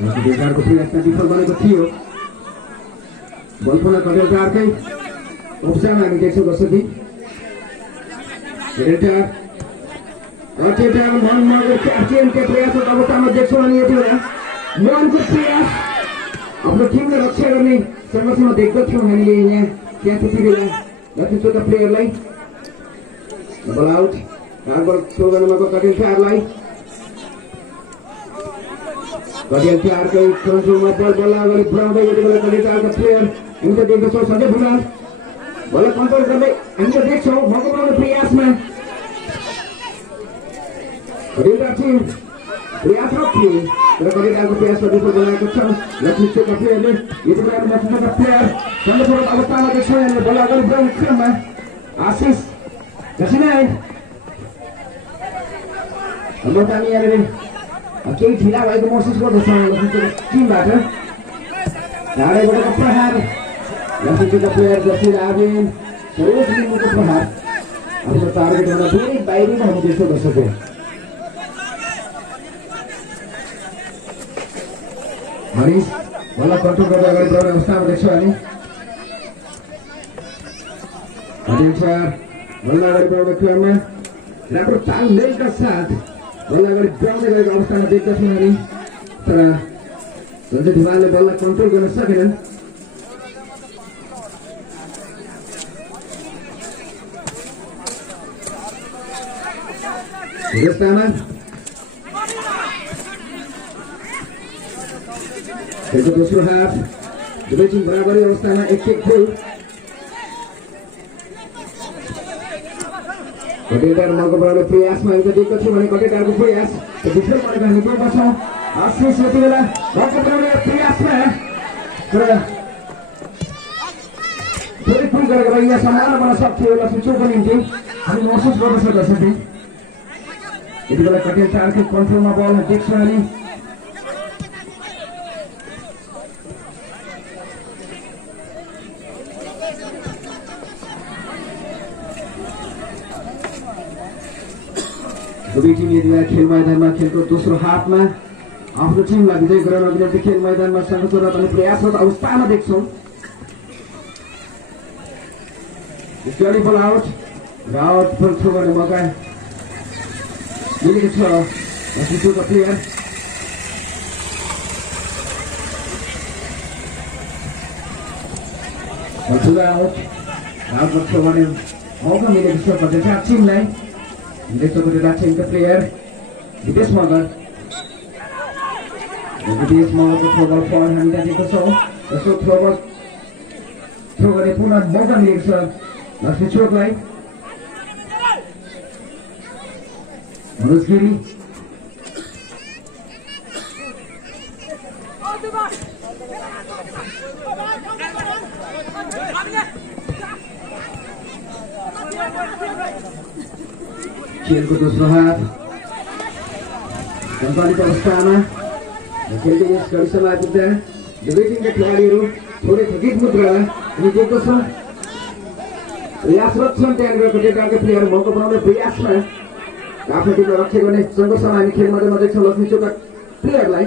कटेलटाको प्रयासमा विफल बनेको थियो। बल पुनः कटेलटाकै अवस्थामा हामी देख्छौँ दर्शकले। कटेलटाको मन मगर क्याप्टेनको प्रयासरत अवस्थामा देख्छौँ अनि यति बेला मनको प्रयास आफ्नो टिमलाई रक्षा गर्ने सङ्घर्षमा देख्दथ्यौँ हामीले यहाँ त्यहाँ त्यति बेला लक्ष्मीचोकका प्लेयरलाई। बल आउट हार्डवर्क थ्रो गर्नुमा कटेलटाहरूलाई कटियाल तिहारकै कन्ट्रोलमा बल अगाडि बढाउँदै यति बेला कटियाल तिहारका प्लेयर हामीले देख्दछौँ सञ्जय भुटान बल कन्ट्रोल गर्दै हामीले देख्छौँ मौका बनाउने प्रयासमा कटियाल टिम प्रयासरत थिए र कटियालको प्रयासमा विफल बनाएको छ लक्ष्मी चोकका प्लेयरले यति बेला लक्ष्मी चोकका प्लेयर सन्दर्भगत अवस्थामा देख्छौँ यहाँले बल अगाडि बढाउने क्रममा आशिष घसिनाय हाम्रो हामी यहाँनिर केही ढिला भएको महसुस गर्दछौँ लक्ष्मी टिमबाट ढाडेबाट प्रहार लक्ष्मीका प्लेयर जति आवेन सरोज लिम्बूको प्रहार आफ्नो टार्गेटभन्दा धेरै बाहिरमा हामी देख्छौँ दर्शकहरू हरिश बल्ल कन्ट्रोल गर्दै अगाडि बढाउने अवस्थामा देख्छौँ हामी बल्ल अगाडि बढाउने क्रममा राम्रो तालमेलका साथ बल्ल अगाडि बढाउँदै गएको अवस्थामा देख्दछौँ हामी तर सञ्जय धिमालले बल्ल कन्ट्रोल गर्न सकेनन् दोस्रो हाफ दुवै टिम बराबरी अवस्थामा एक गोल कटेटार मौका बनाउने प्रयासमा एउटा देख्दछु भने कटेटारको प्रयास विफल गरेको हामी देख्दछौँ आशिष यति बेला मौका बनाउने प्रयासमा तर धेरै पुल गरेको भए यहाँ सम्भावना बन्न सक्थ्यो लक्ष्मी चोकको निम्ति हामी महसुस गर्न सक्दछौँ यति बेला कटेटारको कन्ट्रोलमा बल देख्छौँ हामी दुवै टिम यति बेला खेल मैदानमा खेलको दोस्रो हाफमा आफ्नो टिमलाई विजय गराउनको निम्ति खेल मैदानमा सङ्घर्षरत अनि प्रयासरत अवस्थामा देख्छौँ बल आउट र आउट फल थ्रो गर्ने मौका मिलेको छ लक्ष्मीचोकका प्लेयर आउट थ्रो गर्ने मौका मिलेको छ कटेटा टिमलाई देख्छौँ कटेटा टिमका प्लेयर विदेश मगर मगरको थ्रोबल फल हामी देखेको छौँ यसो थ्रो गर्ने पुनः मौका मिलेको छ लक्ष्मी चोकलाई मनोज गिरी खेलको दोस्रो हाफ सञ्चालित अवस्थामा खेलको यस कक्षामा आइपुग्दा दुवै टिमका खेलाडीहरू थोरै थकित मुद्रा हामी देख्दछौँ प्रयासरत छन् त्यहाँनिर कटेटारका प्लेयर मौका बनाउने प्रयासमा आफ्नो टिमलाई रक्षा गर्ने सङ्घर्षमा हामी खेल मध्येमा देख्छौँ लक्ष्मी चोकका प्लेयरलाई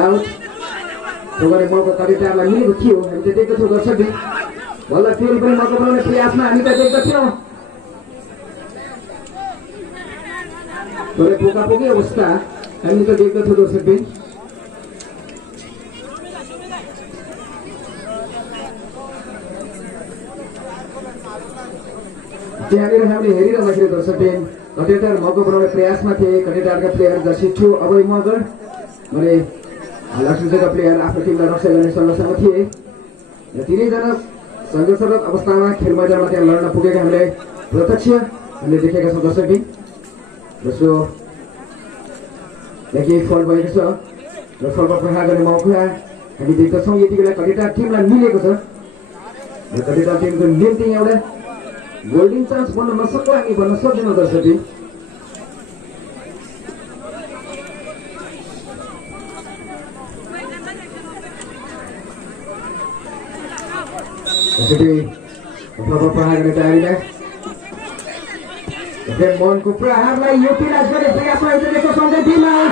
आउट थ्रो गर्ने मौका कटेटारलाई मिलेको थियो हामी त देख्दछौँ दर्शकले बल्ल फेरि पनि मौका बनाउने प्रयासमा हामी त देख्दछौँ थोरै पोकापोकी अवस्था हामी त देख्दछौँ दर्शकले त्यहाँनिर हामीले हेरिरहँदाखेरि दर्शकले कटेटार मौका बनाउने प्रयासमा थिए कटेटारका प्लेयर जर्सी 2 अभय मगर भने लक्ष्मीचोकका प्लेयर आफ्नो टिमलाई रक्षा गर्ने सङ्घर्षमा थिए र तिनैजना सङ्घर्षरत अवस्थामा खेल मैदानमा त्यहाँ लड्न पुगेका हामीले प्रत्यक्ष हामीले देखेका छौँ दर्शकले जसो देखि फल भएको छ र फलमा प्रहार गर्ने मौका हामी देख्दछौँ यति बेला कटेटार टिमलाई मिलेको छ र कटेटार टिमको निम्ति एउटा गोल्डन चान्स बन्न नसक्यो हामी भन्न सक्दैनौँ दर्शकले प्रहार गर्ने तयारीमा मनको प्रहारलाई युटिलाइज गर्ने प्रयासमा आइसकेको सञ्जय धिमाल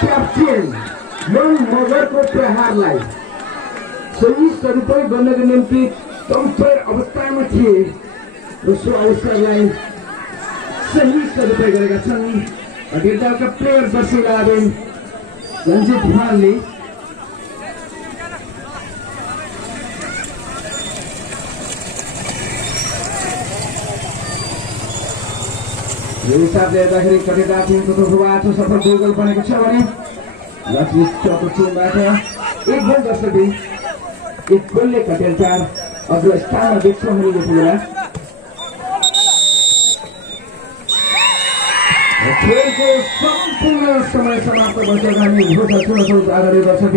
क्याप्टेन मन मगरको प्रहारलाई सही सदुपयोग गर्नको निम्ति तम्पर अवस्थामा थिए र सो अवसरलाई सही सदुपयोग गरेका छन् कटेटारका प्लेयर जर्सी लादेन रञ्जित धिमालले यो हिसाबले हेर्दाखेरि कटेटा टिमको तर्फबाट सफल 2 गोल बनेको छ भने लक्ष्मीको टिमबाट 1 गोल जसरी 1 गोलले कटेटा अग्र स्थानमा देख्छौँ हामीले यति बेला। खेलको सम्पूर्ण समय समाप्त भइसक्दा हामी घोषणा सुन्न सक्छौँ आदरणीय दर्शक